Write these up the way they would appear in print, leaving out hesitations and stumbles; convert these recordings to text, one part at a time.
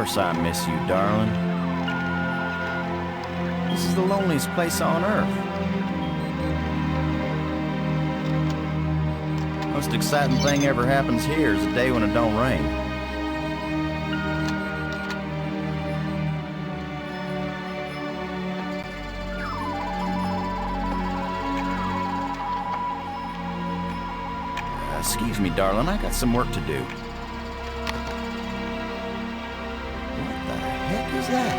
course I miss you, darling. This is the loneliest place on Earth. Most exciting thing ever happens here is the day when it don't rain. Excuse me, darling, I got some work to do. What the heck is that?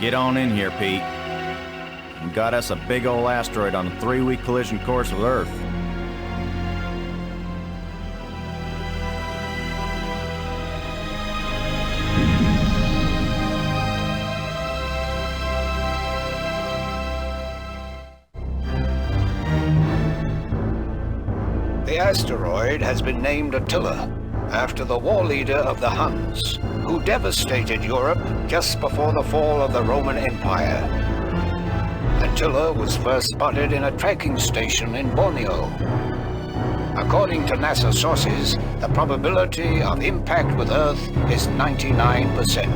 Get on in here, Pete. You got us a big old asteroid on a 3-week collision course with Earth. The asteroid has been named Attila, after the war leader of the Huns, who devastated Europe just before the fall of the Roman Empire. Attila was first spotted in a tracking station in Borneo. According to NASA sources, the probability of impact with Earth is 99%.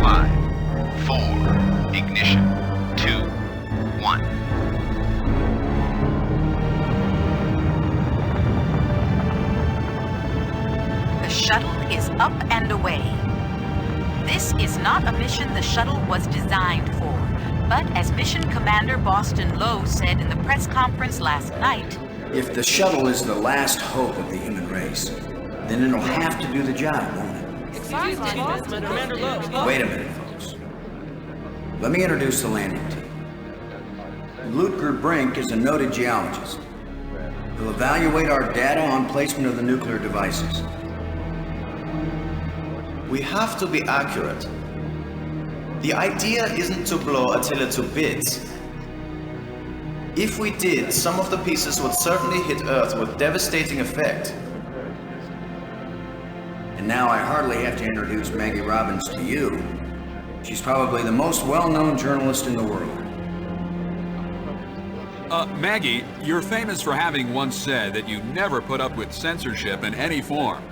5, 4, ignition, 2, 1. The shuttle is up and away. This is not a mission the shuttle was designed for, but as Mission Commander Boston Lowe said in the press conference last night, if the shuttle is the last hope of the human race, then it'll have to do the job, won't it? Wait a minute, folks. Let me introduce the landing team. Lutger Brink is a noted geologist. He'll evaluate our data on placement of the nuclear devices. We have to be accurate. The idea isn't to blow Attila to bits. If we did, some of the pieces would certainly hit Earth with devastating effect. And now I hardly have to introduce Maggie Robbins to you. She's probably the most well-known journalist in the world. Maggie, you're famous for having once said that you never put up with censorship in any form.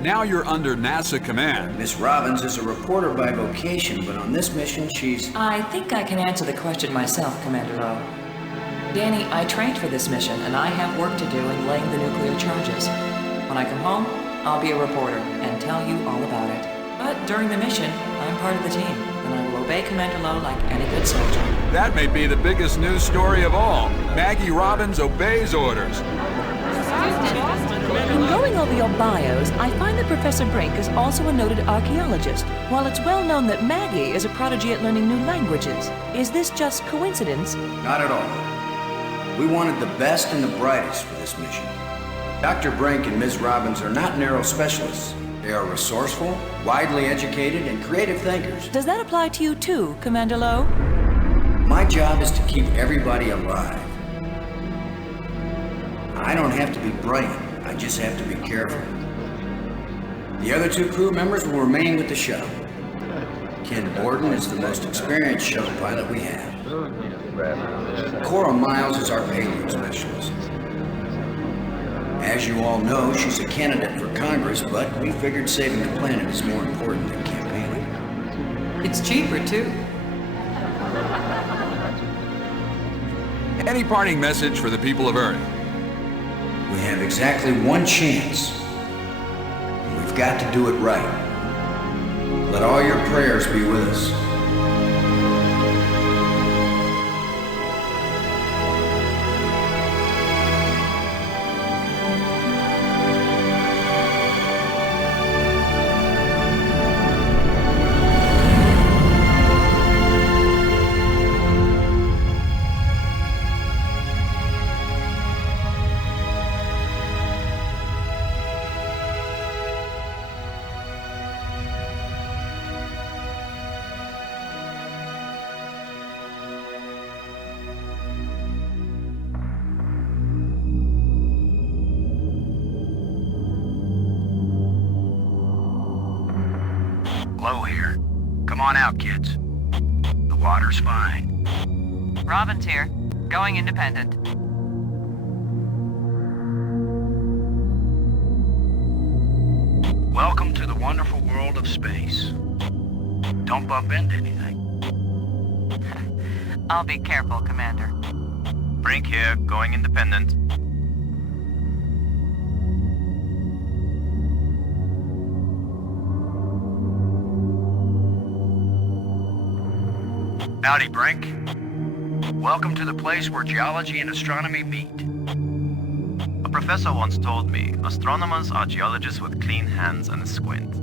Now you're under NASA command. Miss Robbins is a reporter by vocation, but on this mission she's... I think I can answer the question myself, Commander Lowe. Danny, I trained for this mission, and I have work to do in laying the nuclear charges. When I come home, I'll be a reporter and tell you all about it. But during the mission, I'm part of the team, and I will obey Commander Lowe like any good soldier. That may be the biggest news story of all. Maggie Robbins obeys orders. In going over your bios, I find that Professor Brink is also a noted archaeologist, while it's well known that Maggie is a prodigy at learning new languages. Is this just coincidence? Not at all. We wanted the best and the brightest for this mission. Dr. Brink and Ms. Robbins are not narrow specialists. They are resourceful, widely educated, and creative thinkers. Does that apply to you too, Commander Lowe? My job is to keep everybody alive. I don't have to be brilliant. I just have to be careful. The other 2 crew members will remain with the shuttle. Ken Borden is the most experienced shuttle pilot we have. Cora Miles is our payload specialist. As you all know, she's a candidate for Congress, but we figured saving the planet is more important than campaigning. It's cheaper, too. Any parting message for the people of Earth? We have exactly one chance. And we've got to do it right. Let all your prayers be with us. Low here. Come on out, kids. The water's fine. Robbins here. Going independent. Welcome to the wonderful world of space. Don't bump into anything. I'll be careful, Commander. Brink here, going independent. Howdy, Brink. Welcome to the place where geology and astronomy meet. A professor once told me, astronomers are geologists with clean hands and a squint.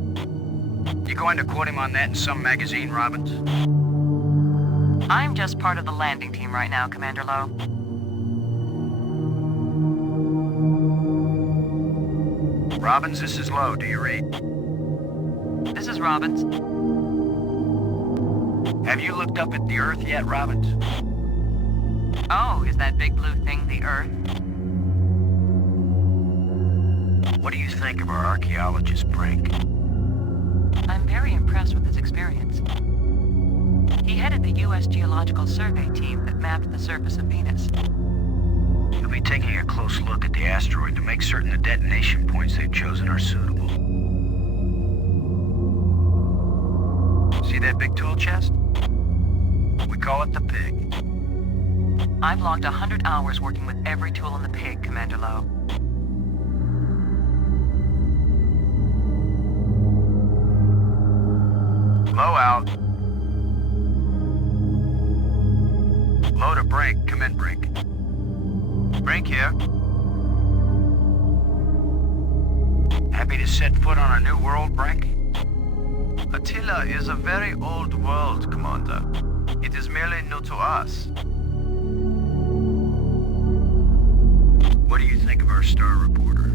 You going to quote him on that in some magazine, Robbins? I'm just part of the landing team right now, Commander Lowe. Robbins, this is Lowe. Do you read? This is Robbins. Have you looked up at the Earth yet, Robbins? Oh, is that big blue thing the Earth? What do you think of our archaeologist, Brink? I'm very impressed with his experience. He headed the U.S. Geological Survey team that mapped the surface of Venus. He'll be taking a close look at the asteroid to make certain the detonation points they've chosen are suitable. See that big tool chest? We call it the Pig. I've logged 100 hours working with every tool in the Pig, Commander Lowe. Low out. Low to Brink. Come in, Brink. Brink here. Happy to set foot on a new world, Brink? Attila is a very old world, Commander. It is merely new to us. What do you think of our star reporter?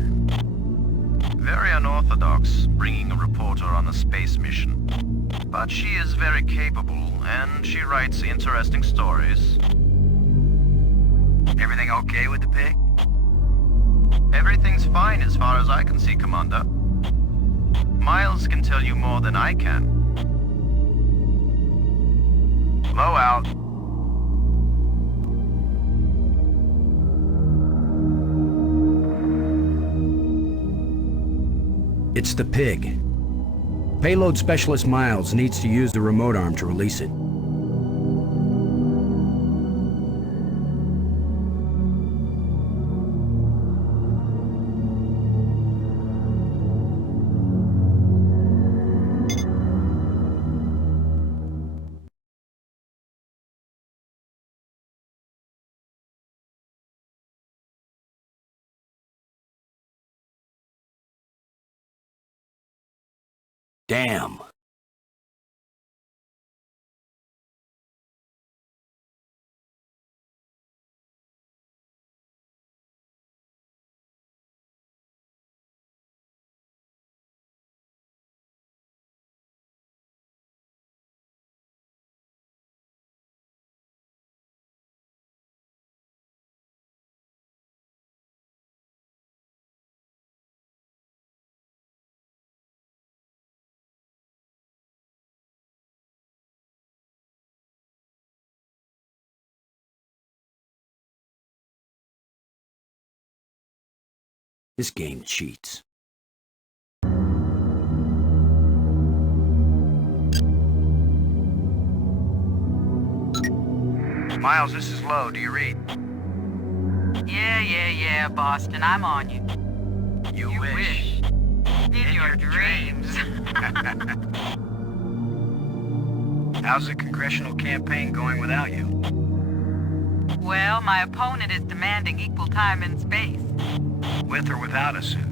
Very unorthodox, bringing a reporter on a space mission. But she is very capable, and she writes interesting stories. Everything okay with the Pig? Everything's fine as far as I can see, Commander. Miles can tell you more than I can. Low out. It's the Pig. Payload Specialist Miles needs to use the remote arm to release it. Damn. This game cheats. Miles, this is Lowe. Do you read? Yeah, Boston, I'm on you. You wish. In your dreams. How's the congressional campaign going without you? Well, my opponent is demanding equal time in space. With or without a suit?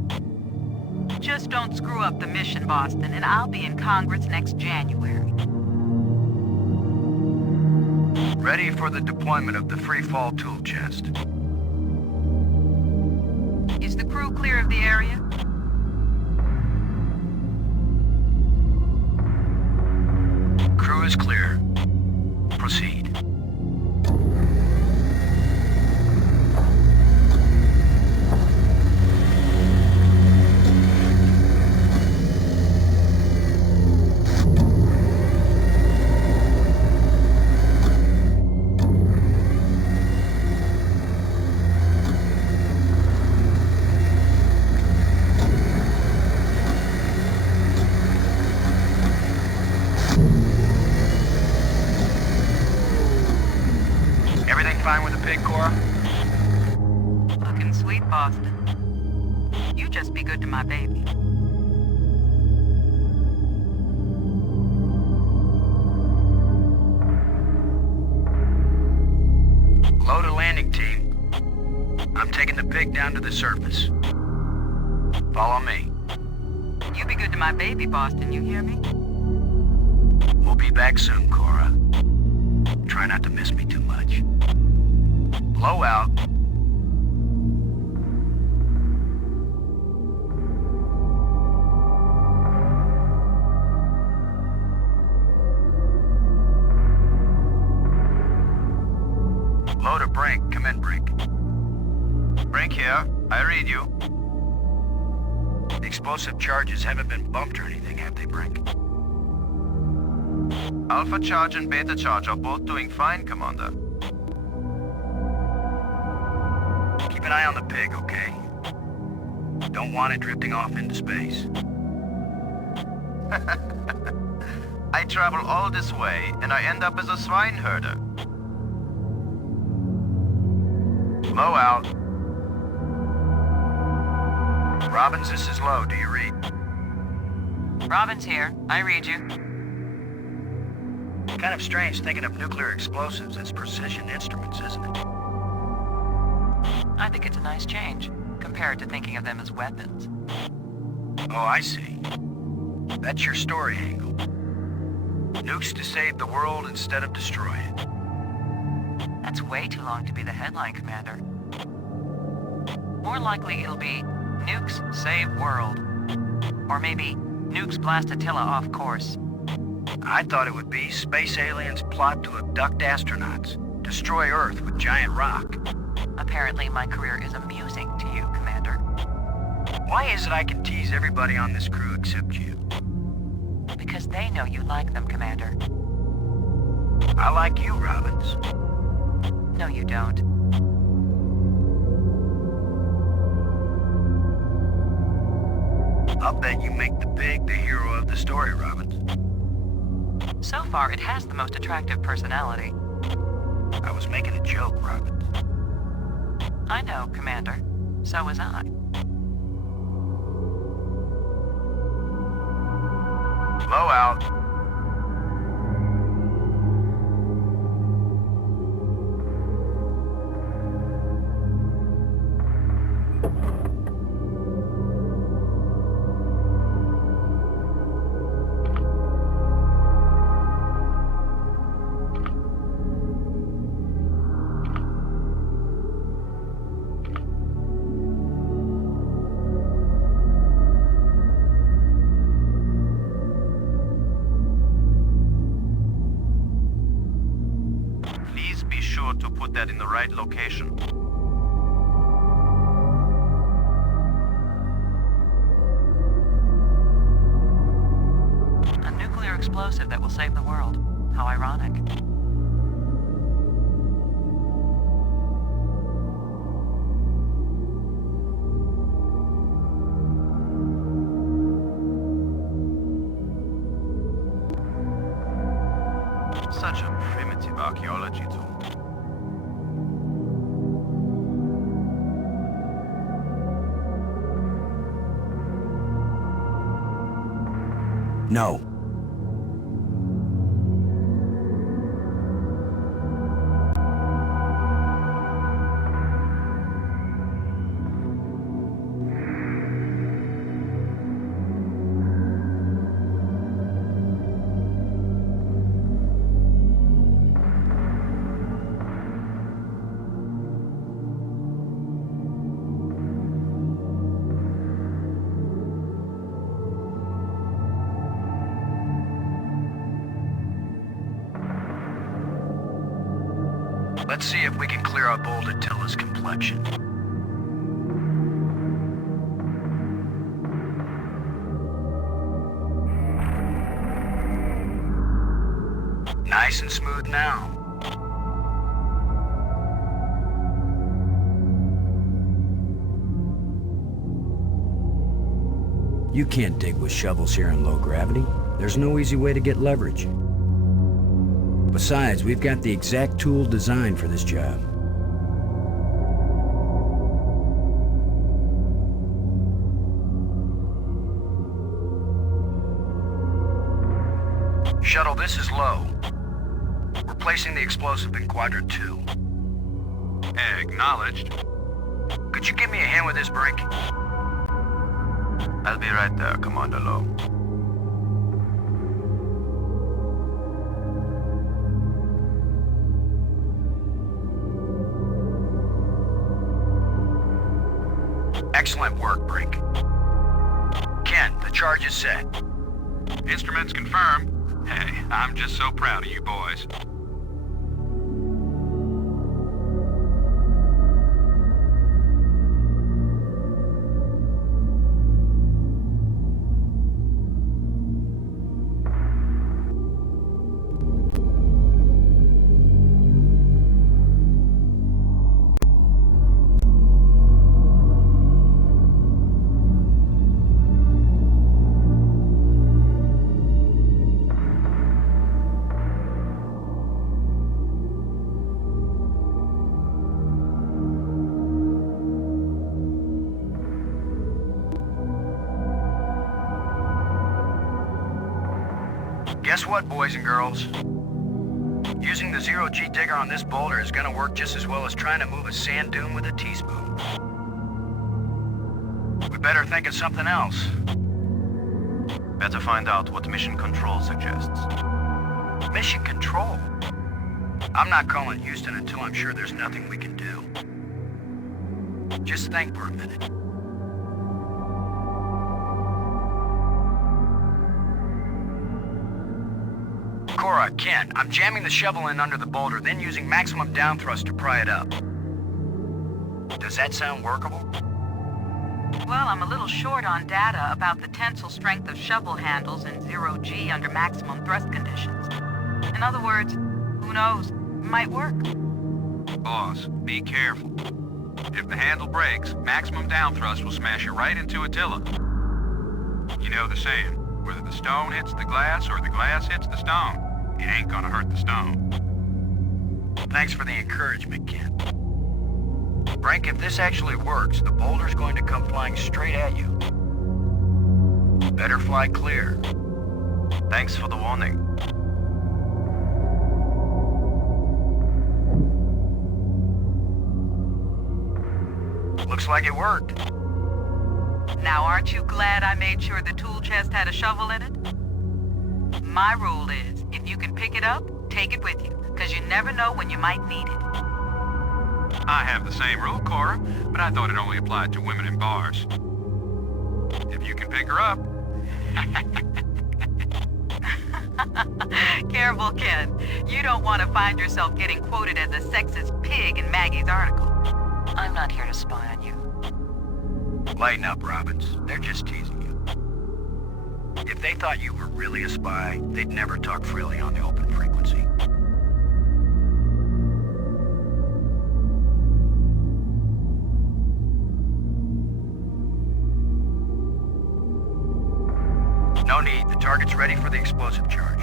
Just don't screw up the mission, Boston, and I'll be in Congress next January. Ready for the deployment of the free fall tool chest. Is the crew clear of the area? Crew is clear. Proceed. sweet, Boston. You just be good to my baby. Load a landing team. I'm taking the pig down to the surface. Follow me. You be good to my baby, Boston, you hear me? We'll be back soon, Cora. Try not to miss me too much. Blow out. Load a Brink. Come in, Brink. Brink here. I read you. The explosive charges haven't been bumped or anything, have they, Brink? Alpha charge and beta charge are both doing fine, Commander. Keep an eye on the pig, okay? Don't want it drifting off into space. I travel all this way, and I end up as a swine herder. Low out. Robbins, this is Low. Do you read? Robin's here. I read you. Kind of strange thinking of nuclear explosives as precision instruments, isn't it? I think it's a nice change, compared to thinking of them as weapons. Oh, I see. That's your story angle. Nukes to save the world instead of destroy it. That's way too long to be the headline, Commander. More likely it'll be Nukes Save World. Or maybe Nukes blast Attila off course. I thought it would be space aliens plot to abduct astronauts, destroy Earth with giant rock. Apparently my career is amusing to you, Commander. Why is it I can tease everybody on this crew except you? Because they know you like them, Commander. I like you, Robbins. No, you don't. I'll bet you make the pig the hero of the story, Robbins. So far, it has the most attractive personality. I was making a joke, Robbins. I know, Commander. So was I. Blow out. To put that in the right location. A nuclear explosive that will save the world. How ironic. Such a primitive archaeology tool. No. Let's see if we can clear up old Attila's complexion. Nice and smooth now. You can't dig with shovels here in low gravity. There's no easy way to get leverage. Besides, we've got the exact tool designed for this job. Shuttle, this is Low. We're placing the explosive in Quadrant 2. Acknowledged. Could you give me a hand with this, Brink? I'll be right there, Commander Low. Excellent work, Brink. Ken, the charge is set. Instruments confirmed. Hey, I'm just so proud of you boys. Guess what, boys and girls? Using the zero-G digger on this boulder is gonna work just as well as trying to move a sand dune with a teaspoon. We better think of something else. Better find out what Mission Control suggests. Mission Control? I'm not calling Houston until I'm sure there's nothing we can do. Just think for a minute. Cora, Ken, I'm jamming the shovel in under the boulder, then using maximum down thrust to pry it up. Does that sound workable? Well, I'm a little short on data about the tensile strength of shovel handles in zero-G under maximum thrust conditions. In other words, who knows? Might work. Boss, be careful. If the handle breaks, maximum down thrust will smash it right into Attila. You know the saying, whether the stone hits the glass or the glass hits the stone, it ain't gonna hurt the stone. Thanks for the encouragement, Ken. Brink, if this actually works, the boulder's going to come flying straight at you. Better fly clear. Thanks for the warning. Looks like it worked. Now, aren't you glad I made sure the tool chest had a shovel in it? My rule is, if you can pick it up, take it with you, because you never know when you might need it. I have the same rule, Cora, but I thought it only applied to women in bars. If you can pick her up. Careful, Ken. You don't want to find yourself getting quoted as a sexist pig in Maggie's article. I'm not here to spy on you. Lighten up, Robbins. They're just teasing you. If they thought you were really a spy, they'd never talk freely on the open frequency. No need. The target's ready for the explosive charge.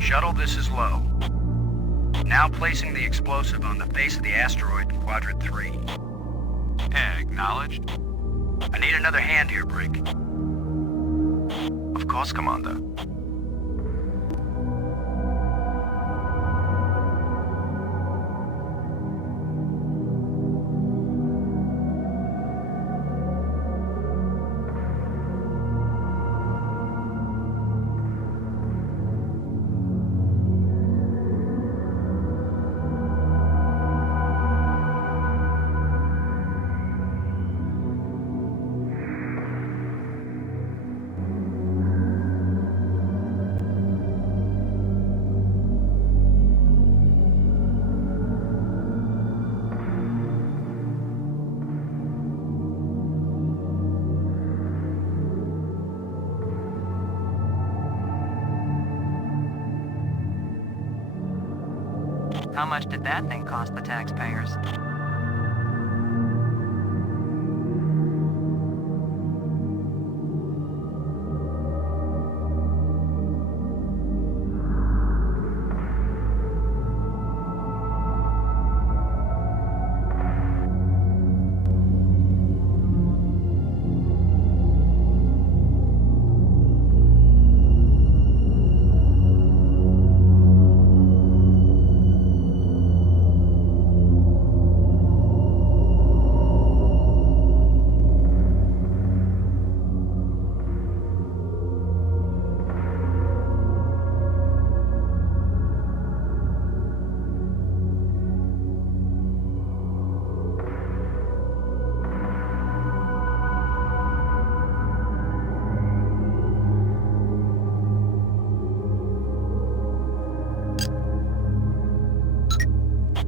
Shuttle, this is Low. Now placing the explosive on the face of the asteroid in Quadrant 3. Acknowledged. I need another hand here, Brink. Of course, Commander. How much did that thing cost the taxpayers?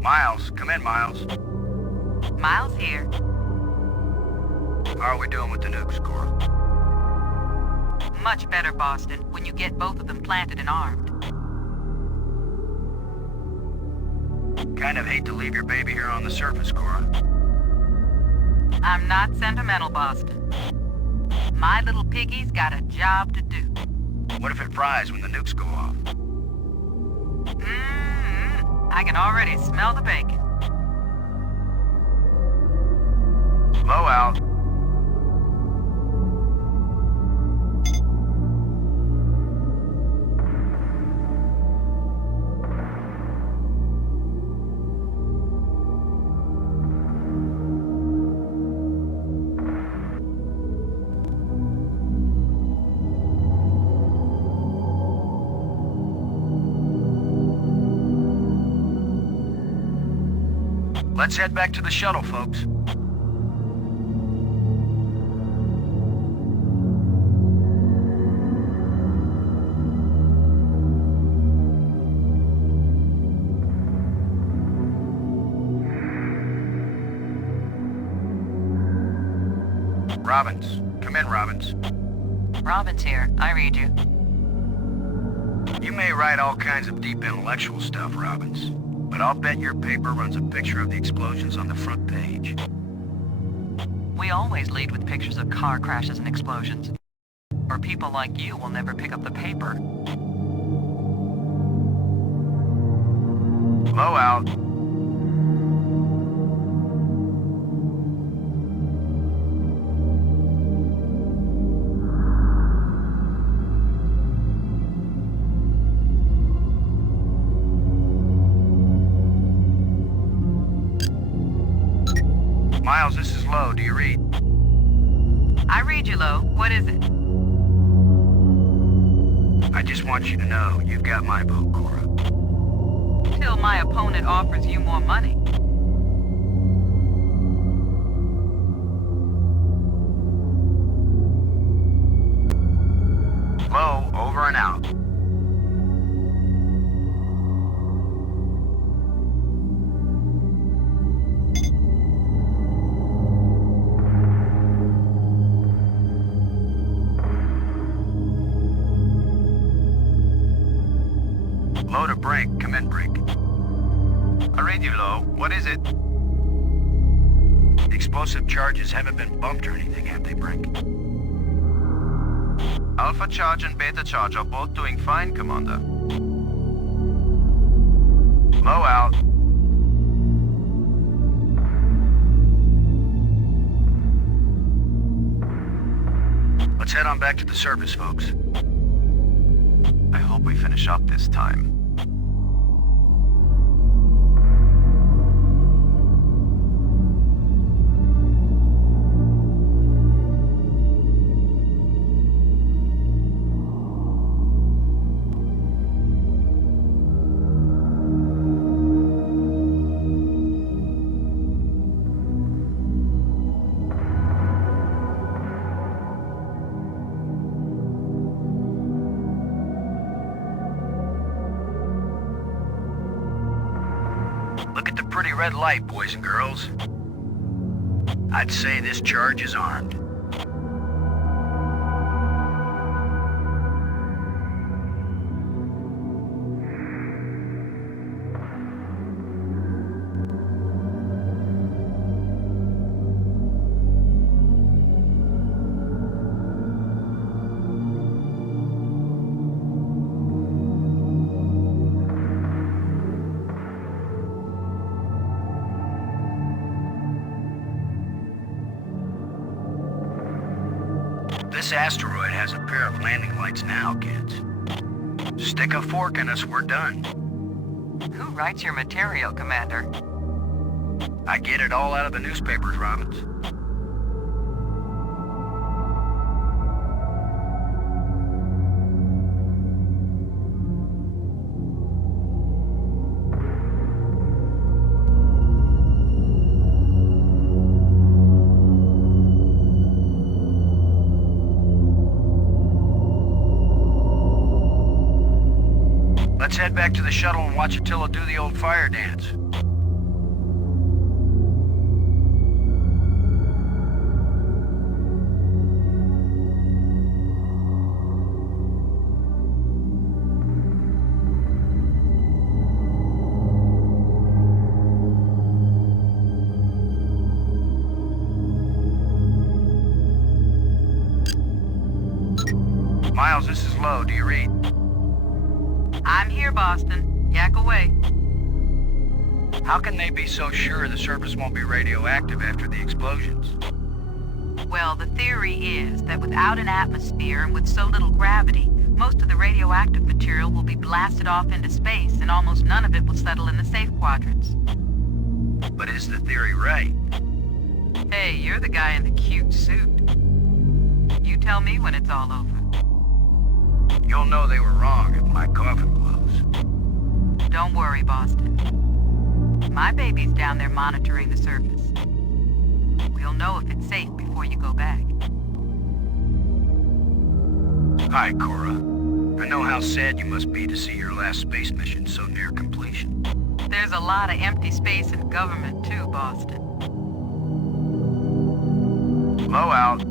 Miles, come in, Miles. Miles here. How are we doing with the nukes, Cora? Much better, Boston, when you get both of them planted and armed. Kind of hate to leave your baby here on the surface, Cora. I'm not sentimental, Boston. My little piggy's got a job to do. What if it fries when the nukes go off? I can already smell the bacon. Low out. Let's head back to the shuttle, folks. Robbins. Come in, Robbins. Robbins here. I read you. You may write all kinds of deep intellectual stuff, Robbins, but I'll bet your paper runs a picture of the explosions on the front page. We always lead with pictures of car crashes and explosions. Or people like you will never pick up the paper. Low out. Miles, this is Low. Do you read? I read you, Lo. What is it? I just want you to know you've got my vote, Cora. Till my opponent offers you more money. Low, over and out. Low to Brink. Come in, Brink. I read you, Low. What is it? Explosive charges haven't been bumped or anything, have they, Brink? Alpha charge and beta charge are both doing fine, Commander. Low out. Let's head on back to the surface, folks. I hope we finish up this time. Look at the pretty red light, boys and girls. I'd say this charge is armed. This asteroid has a pair of landing lights now, kids. Stick a fork in us, we're done. Who writes your material, Commander? I get it all out of the newspapers, Robbins. Let's head back to the shuttle and watch Attila do the old fire dance. Miles, this is Lowe. Do you read? I'm here, Boston. Yak away. How can they be so sure the surface won't be radioactive after the explosions? Well, the theory is that without an atmosphere and with so little gravity, most of the radioactive material will be blasted off into space and almost none of it will settle in the safe quadrants. But is the theory right? Hey, you're the guy in the cute suit. You tell me when it's all over. You'll know they were wrong if my coffin blows. Don't worry, Boston. My baby's down there monitoring the surface. We'll know if it's safe before you go back. Hi, Cora. I know how sad you must be to see your last space mission so near completion. There's a lot of empty space in government too, Boston. Low out.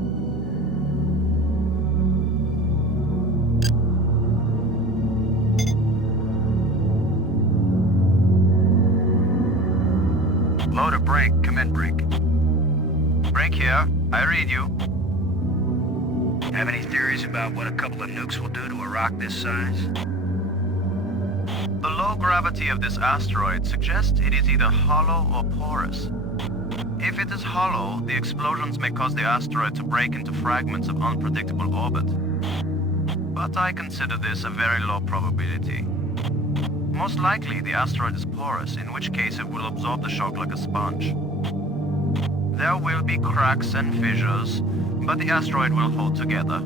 Low to Brink. Come in, Brink. Brink here. I read you. Have any theories about what a couple of nukes will do to a rock this size? The low gravity of this asteroid suggests it is either hollow or porous. If it is hollow, the explosions may cause the asteroid to break into fragments of unpredictable orbit. But I consider this a very low probability. Most likely, the asteroid is porous, in which case it will absorb the shock like a sponge. There will be cracks and fissures, but the asteroid will hold together,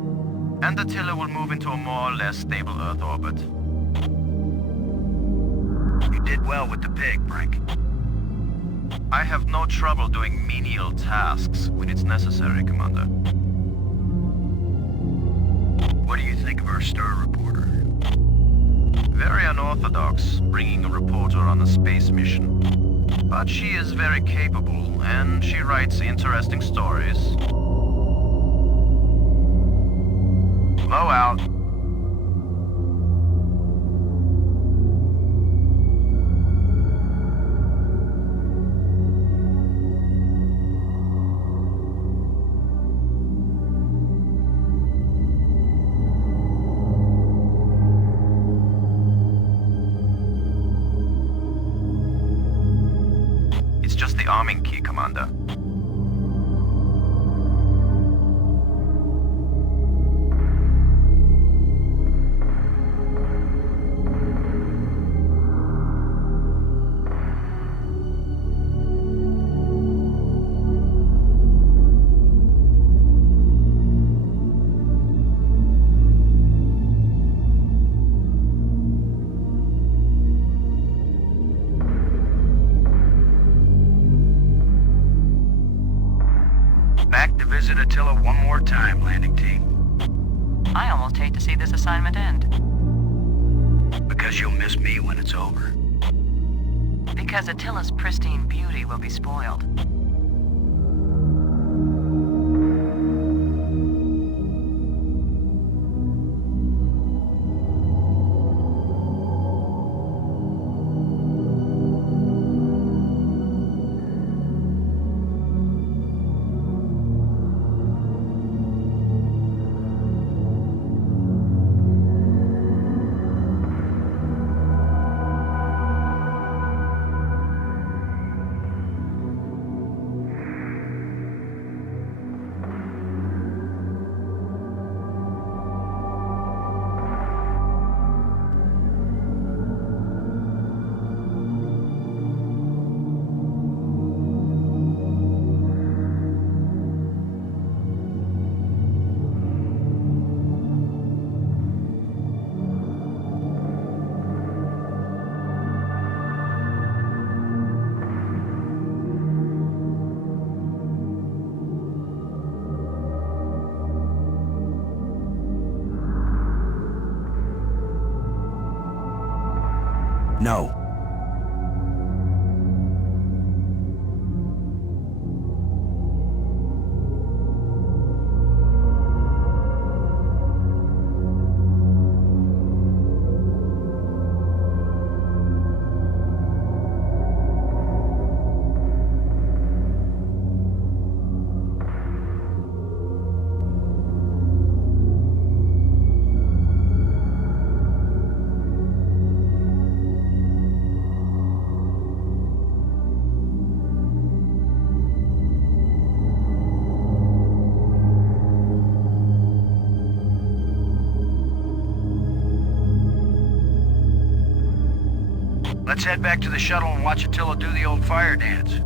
and Attila will move into a more or less stable Earth orbit. You did well with the pig, Brink. I have no trouble doing menial tasks when it's necessary, Commander. What do you think of our star reporter? Very unorthodox, bringing a reporter on a space mission. But she is very capable, and she writes interesting stories. Low out. It's just the arming key, Commander. Back to visit Attila one more time, landing team. I almost hate to see this assignment end. Because you'll miss me when it's over. Because Attila's pristine beauty will be spoiled. No. Let's head back to the shuttle and watch Attila do the old fire dance.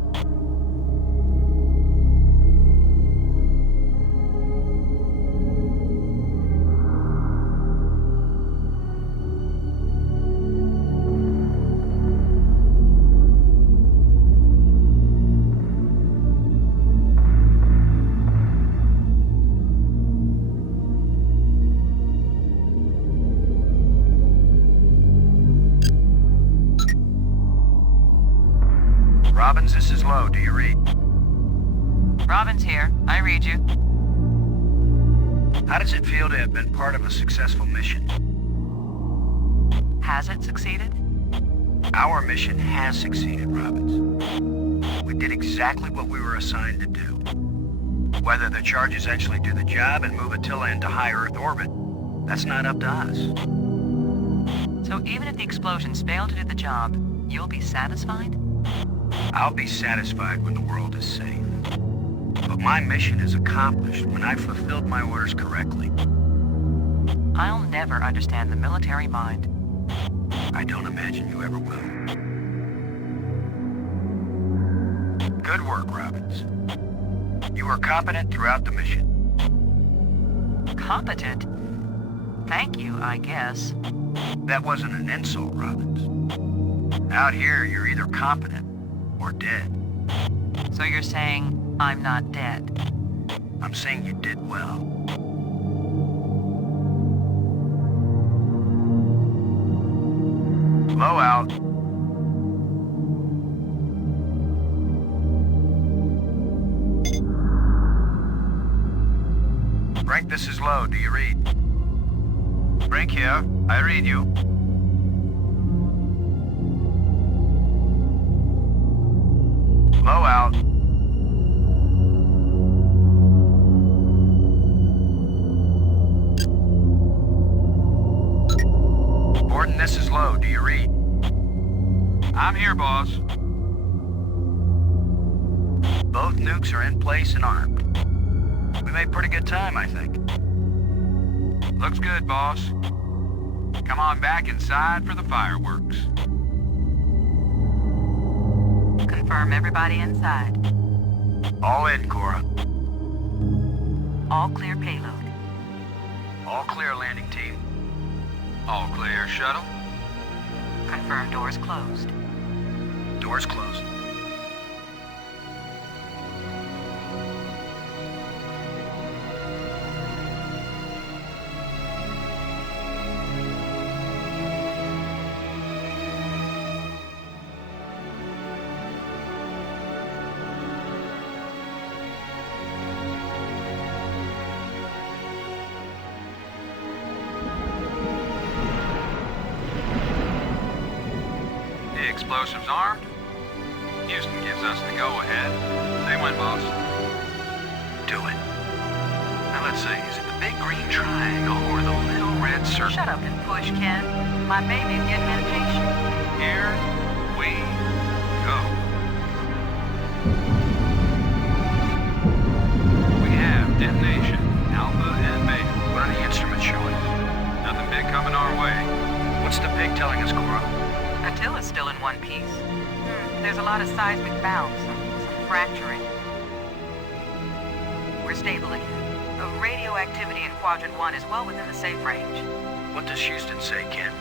Robbins, this is Lowe. Do you read? Robbins here. I read you. How does it feel to have been part of a successful mission? Has it succeeded? Our mission has succeeded, Robbins. We did exactly what we were assigned to do. Whether the charges actually do the job and move Attila into high Earth orbit, that's not up to us. So even if the explosions fail to do the job, you'll be satisfied? I'll be satisfied when the world is safe. But my mission is accomplished when I fulfilled my orders correctly. I'll never understand the military mind. I don't imagine you ever will. Good work, Robbins. You were competent throughout the mission. Competent? Thank you, I guess. That wasn't an insult, Robbins. Out here, you're either competent or dead. So you're saying I'm not dead? I'm saying you did well. Low out. Brink, this is Lowe. Do you read? Brink here. I read you. Low out. Borden, this is Lowe. Do you read? I'm here, boss. Both nukes are in place and armed. We made pretty good time, I think. Looks good, boss. Come on back inside for the fireworks. Confirm everybody inside. All in, Cora. All clear payload. All clear, landing team. All clear, shuttle. Confirm doors closed. Doors closed. Explosives armed. Houston gives us the go-ahead. Say when, boss. Do it. Now let's see, is it the big green triangle or the little red circle? Shut up and push, Ken. My baby's getting impatient. Here we go. We have detonation, Alpha and Beta. What are the instruments showing? Nothing big coming our way. What's the pig telling us, Cora? Attila's still in one piece. There's a lot of seismic bounce, some fracturing. We're stable again. The radioactivity in Quadrant 1 is well within the safe range. What does Houston say, Ken?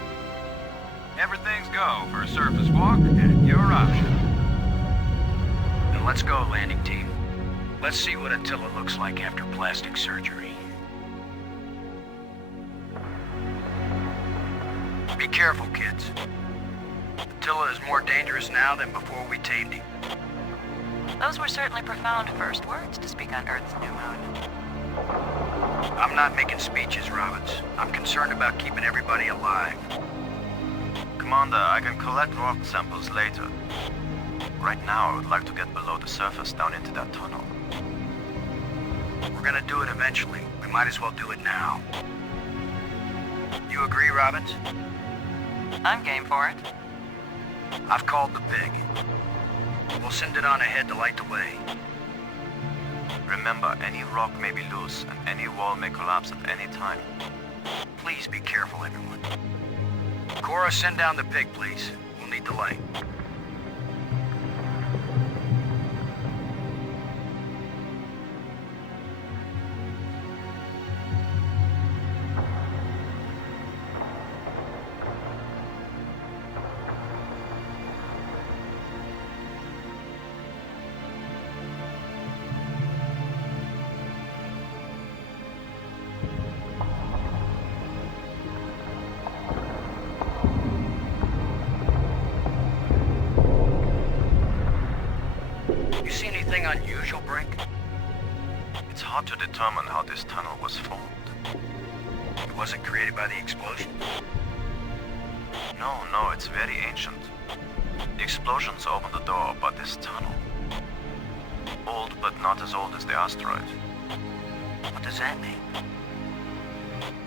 Everything's go for a surface walk at your option. Then let's go, landing team. Let's see what Attila looks like after plastic surgery. Be careful, kids. Attila is more dangerous now than before we tamed him. Those were certainly profound first words to speak on Earth's new moon. I'm not making speeches, Robbins. I'm concerned about keeping everybody alive. Commander, I can collect rock samples later. Right now, I would like to get below the surface down into that tunnel. We're gonna do it eventually. We might as well do it now. You agree, Robbins? I'm game for it. I've called the pig. We'll send it on ahead to light the way. Remember, any rock may be loose, and any wall may collapse at any time. Please be careful, everyone. Cora, send down the pig, please. We'll need delay. You see anything unusual, Brink? It's hard to determine how this tunnel was formed. It wasn't created by the explosion? No, it's very ancient. The explosions opened the door, but this tunnel... Old, but not as old as the asteroid. What does that mean?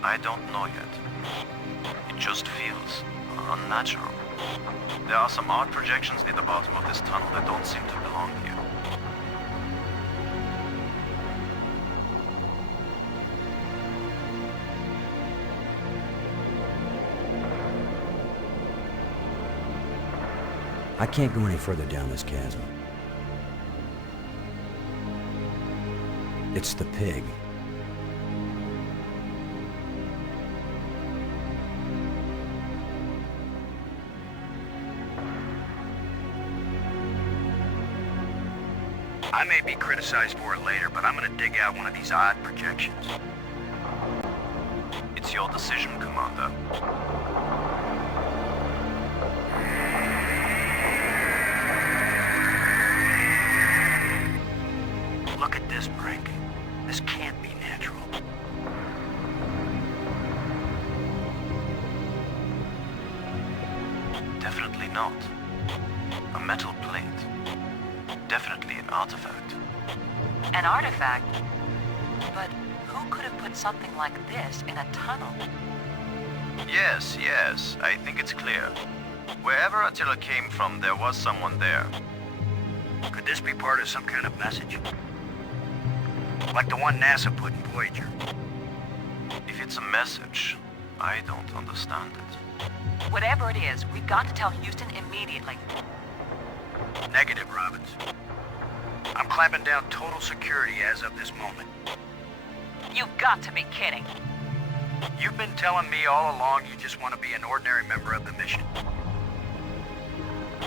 I don't know yet. It just feels unnatural. There are some odd projections near the bottom of this tunnel that don't seem to belong here. I can't go any further down this chasm. It's the pig. I may be criticized for it later, but I'm gonna dig out one of these odd projections. It's your decision, Commander. Look at this, Brink. This can't be natural. Definitely not. A metal plate. Definitely an artifact. An artifact? But who could have put something like this in a tunnel? Yes, I think it's clear. Wherever Attila came from, there was someone there. Could this be part of some kind of message? Like the one NASA put in Voyager? If it's a message, I don't understand it. Whatever it is, we've got to tell Houston immediately. Negative, Robbins. I'm clamping down total security as of this moment. You've got to be kidding. You've been telling me all along you just want to be an ordinary member of the mission.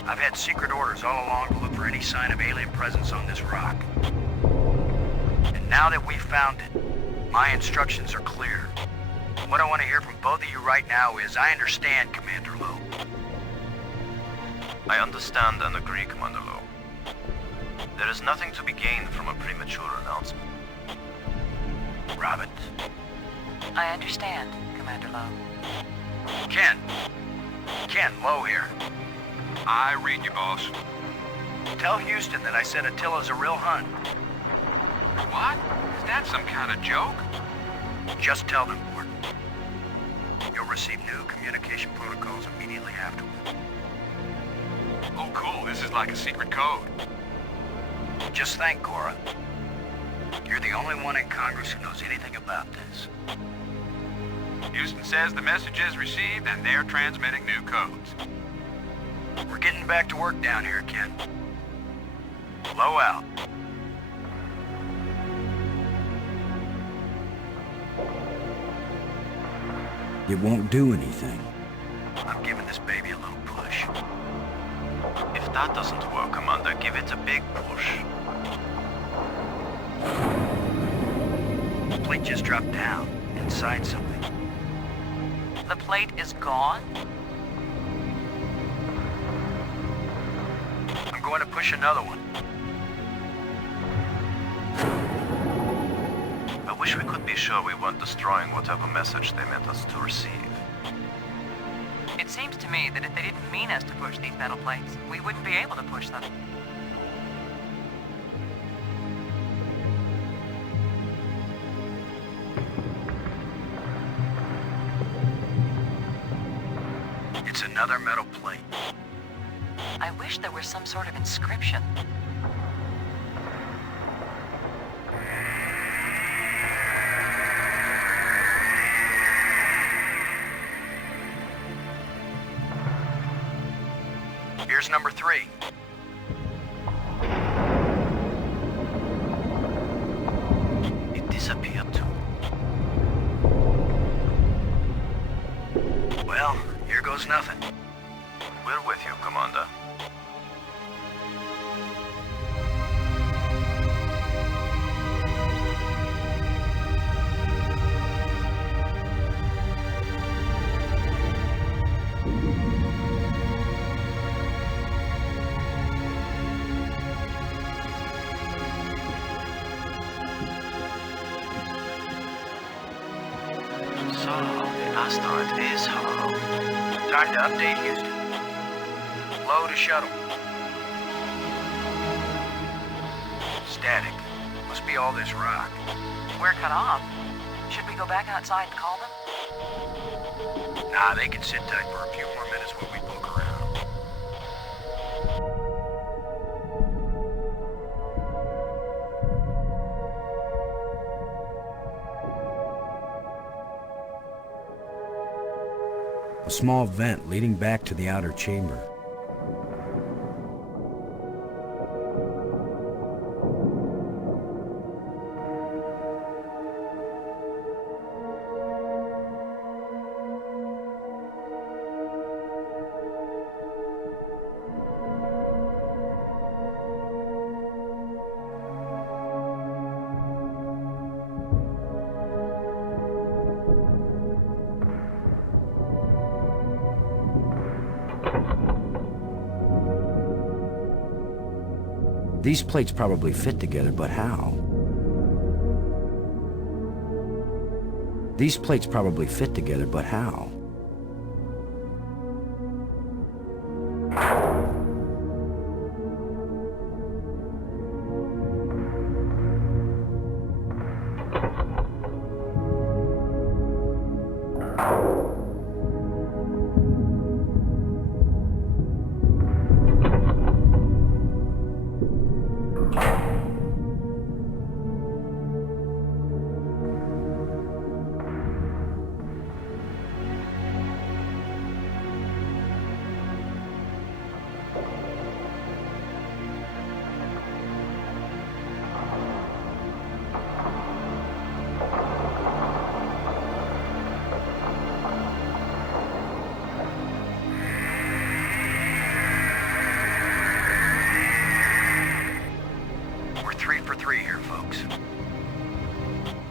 I've had secret orders all along to look for any sign of alien presence on this rock. And now that we've found it, my instructions are clear. What I want to hear from both of you right now is, I understand, Commander Lowe. I understand and agree, Commander Lowe. There is nothing to be gained from a premature announcement. Robbins. I understand, Commander Lowe. Ken, Lowe here. I read you, boss. Tell Houston that I said Attila's a real Hun. What? Is that some kind of joke? Just tell them, Gordon. You'll receive new communication protocols immediately afterward. Oh, cool. This is like a secret code. Just thank Cora. You're the only one in Congress who knows anything about this. Houston says the message is received and they're transmitting new codes. We're getting back to work down here, Ken. Low out. It won't do anything. I'm giving this baby a little push. If that doesn't work, Commander, give it a big push. The plate just dropped down, inside something. The plate is gone? I'm going to push another one. I wish we could be sure we weren't destroying whatever message they meant us to receive. It seems to me that if they didn't mean us to push these metal plates, we wouldn't be able to push them. It's another metal plate. I wish there was some sort of inscription. Here's number 3. It disappeared too. Well, here goes nothing. We're with you, Commander. So, the asteroid is hollow. Time to update Houston. Load a shuttle. Static. Must be all this rock. We're cut off. Should we go back outside and call them? Nah, they can sit tight for a few more minutes while we poke around. A small vent leading back to the outer chamber. These plates probably fit together, but how? These plates probably fit together, but how?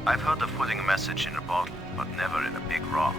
I've heard of putting a message in a bottle, but never in a big rock.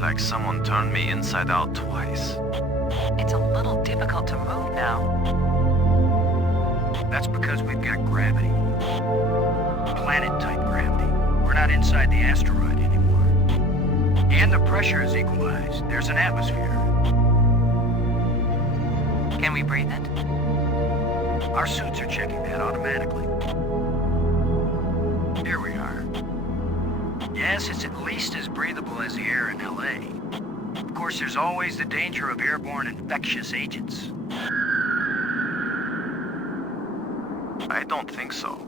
Like someone turned me inside out twice. It's a little difficult to move now. That's because we've got gravity. Planet-type gravity. We're not inside the asteroid anymore. And the pressure is equalized. There's an atmosphere. Can we breathe it? Our suits are checking that automatically. Here we are. Yes, it's at least as breathable as the air in LA. Of course, there's always the danger of airborne infectious agents. I don't think so.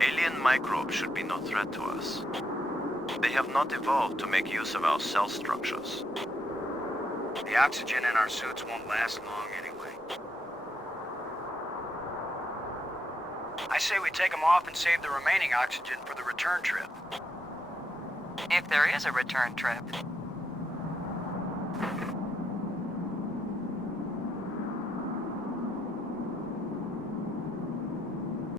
Alien microbes should be no threat to us. They have not evolved to make use of our cell structures. The oxygen in our suits won't last long anyway. I say we take them off and save the remaining oxygen for the return trip. If there is a return trip.